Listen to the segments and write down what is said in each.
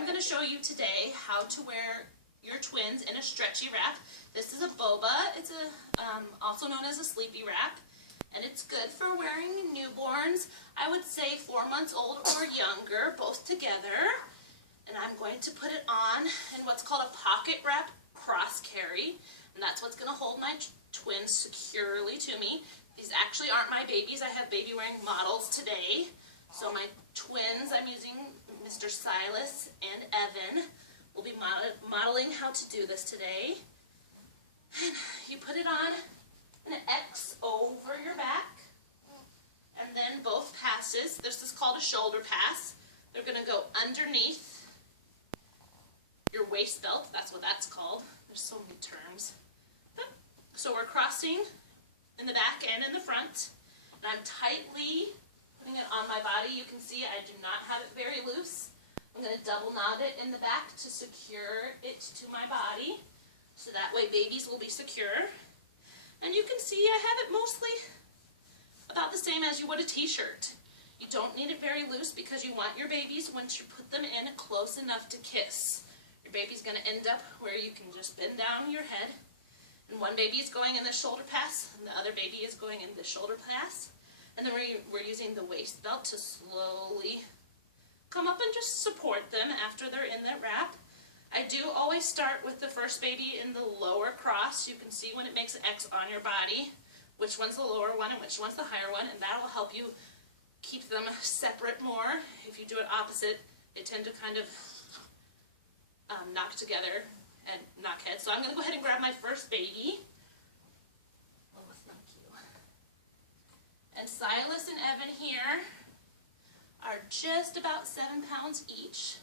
I'm going to show you today how to wear your twins in a stretchy wrap. This is a Boba. It's also known as a sleepy wrap, and it's good for wearing newborns. I would say 4 months old or younger, both together. And I'm going to put it on in what's called a pocket wrap cross carry, and that's what's going to hold my twins securely to me. These actually aren't my babies. I have baby wearing models today. So my twins, I'm using Mr. Silas and Evan. We'll be modeling how to do this today. You put it on an X over your back, and then both passes. This is called a shoulder pass. They're going to go underneath your waist belt. That's what that's called. There's so many terms. So we're crossing in the back and in the front, and I'm tightly putting it on my body. You can see I do not have it very loose. I'm going to double knot it in the back to secure it to my body, so that way babies will be secure. And you can see I have it mostly about the same as you would a t-shirt. You don't need it very loose because you want your babies, once you put them in, close enough to kiss. Your baby's going to end up where you can just bend down your head. And one baby is going in the shoulder pass, and the other baby is going in the shoulder pass. And then we're using the waist belt to slowly come up and just support them after they're in that wrap. I do always start with the first baby in the lower cross. You can see when it makes an X on your body, which one's the lower one and which one's the higher one, and that will help you keep them separate more. If you do it opposite, they tend to kind of knock together and knock heads. So I'm going to go ahead and grab my first baby. Oh, thank you. And Silas and Evan here are just about 7 pounds each.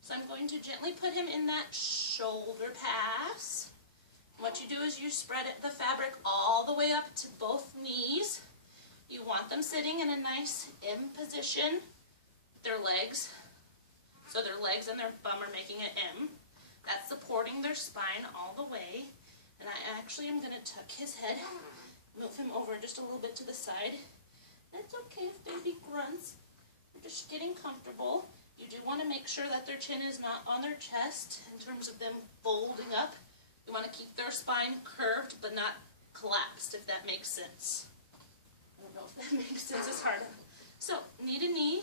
So I'm going to gently put him in that shoulder pass. What you do is you spread the fabric all the way up to both knees. You want them sitting in a nice M position, their legs. So their legs and their bum are making an M. That's supporting their spine all the way. And I actually am going to tuck his head, move him over just a little bit to the side. That's okay if baby grunts. We're just getting comfortable. You do want to make sure that their chin is not on their chest in terms of them folding up. You want to keep their spine curved but not collapsed, if that makes sense. I don't know if that makes sense. It's hard. So, knee to knee.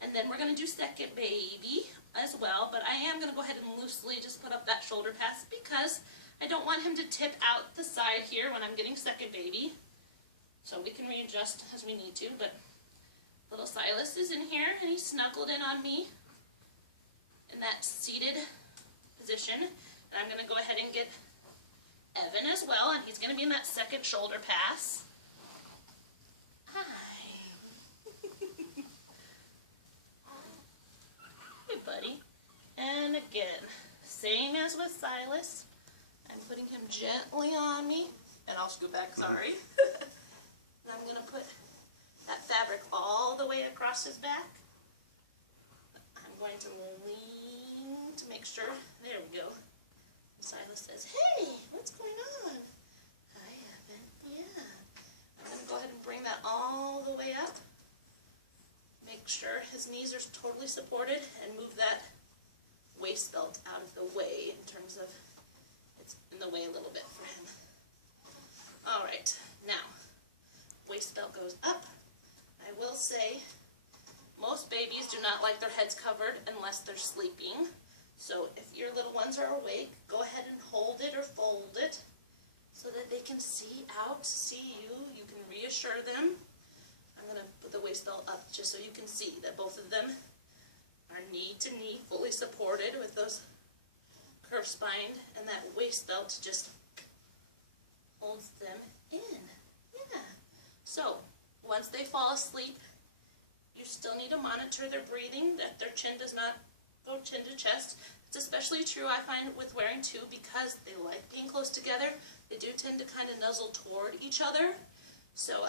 And then we're going to do second baby as well, but I am going to go ahead and loosely just put up that shoulder pass because I don't want him to tip out the side here when I'm getting second baby. So we can readjust as we need to, but little Silas is in here and he's snuggled in on me in that seated position. And I'm going to go ahead and get Evan as well, and he's going to be in that second shoulder pass. Hi. Hey, buddy. And again, same as with Silas. I'm putting him gently on me, and I'll scoot back, sorry. And I'm going to put that fabric all the way across his back. I'm going to lean to make sure. There we go. Silas says, "Hey, what's going on?" Hi, Evan. Yeah. I'm going to go ahead and bring that all the way up. Make sure his knees are totally supported and move that waist belt out of the way in terms of it's in the way a little bit for him. All right. Now, waist belt goes up. I will say most babies do not like their heads covered unless they're sleeping. So if your little ones are awake, go ahead and hold it or fold it so that they can see out, see you. You can reassure them. I'm going to put the waist belt up just so you can see that both of them are knee to knee, fully supported with those curved spine, and that waist belt just holds them in. Yeah. So once they fall asleep, you still need to monitor their breathing, that their chin does not go chin to chest. It's especially true, I find, with wearing two because they like being close together. They do tend to kind of nuzzle toward each other. So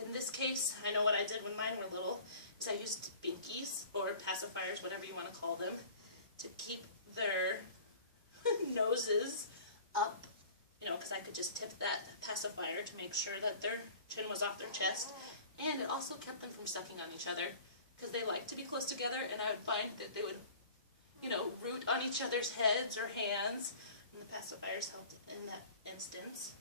in this case, I know what I did when mine were little, is I used binkies or pacifiers, whatever you want to call them, to keep their noses up, you know, because I could just tip that pacifier to make sure that their chin was off their chest. And it also kept them from sucking on each other because they like to be close together, and I would find that they would, you know, root on each other's heads or hands. And the pacifiers helped in that instance.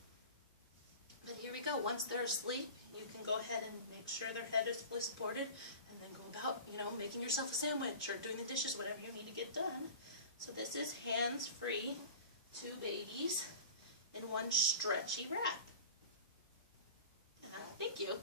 But here we go. Once they're asleep, you can go ahead and make sure their head is fully supported, and then go about, you know, making yourself a sandwich or doing the dishes, whatever you need to get done. So this is hands-free, 2 babies in one stretchy wrap. Thank you.